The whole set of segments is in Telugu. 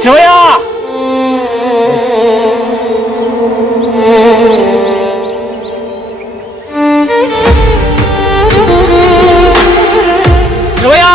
శివయ్య శివయ్య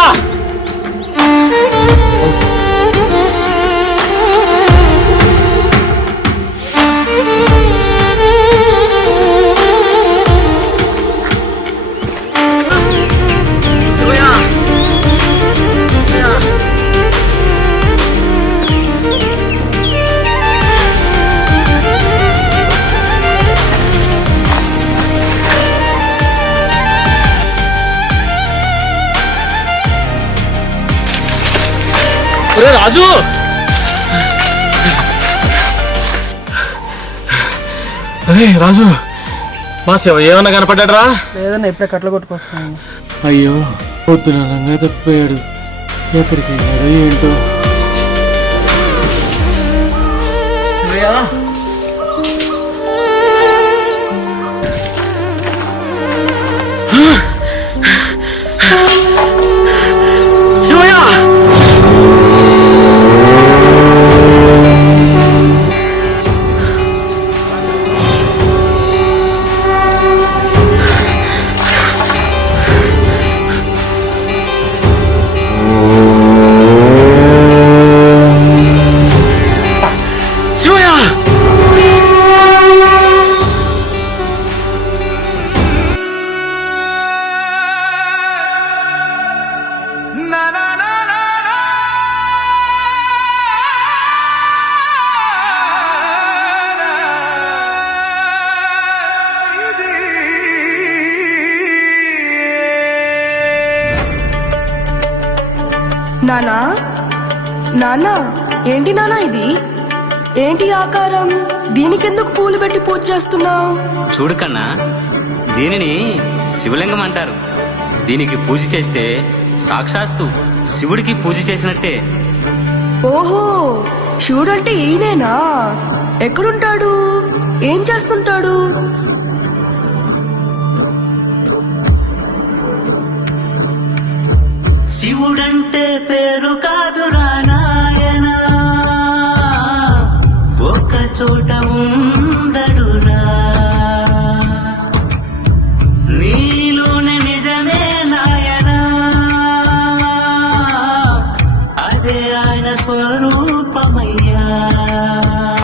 రాజు అరే రాజు మా శివ ఏమన్నా కనపడ్డారా? లేదన్నా ఇప్పుడే కట్టలు కొట్టుకొస్తున్నాను. అయ్యో పొద్దునంగా తప్పిపోయాడు. ఎక్కడికి వెళ్ళాడో ఏంటో. శివయ్య నానా నానా ఏంటి నానా ఇది? ఏంటి ఆకారం? దీనికెందుకు పూలు పెట్టి పూజ చేస్తున్నావు? చూడు కన్నా, దీనిని శివలింగం అంటారు. దీనికి పూజ చేస్తే సాక్షాత్తు శివుడికి పూజ చేసినట్టే. ఓహో, శివుడంటే ఈయనేనా? ఎక్కడుంటాడు? ఏం చేస్తుంటాడు? శివుడంటే పేరు కాదురా నాయనా, ఒక్క చోట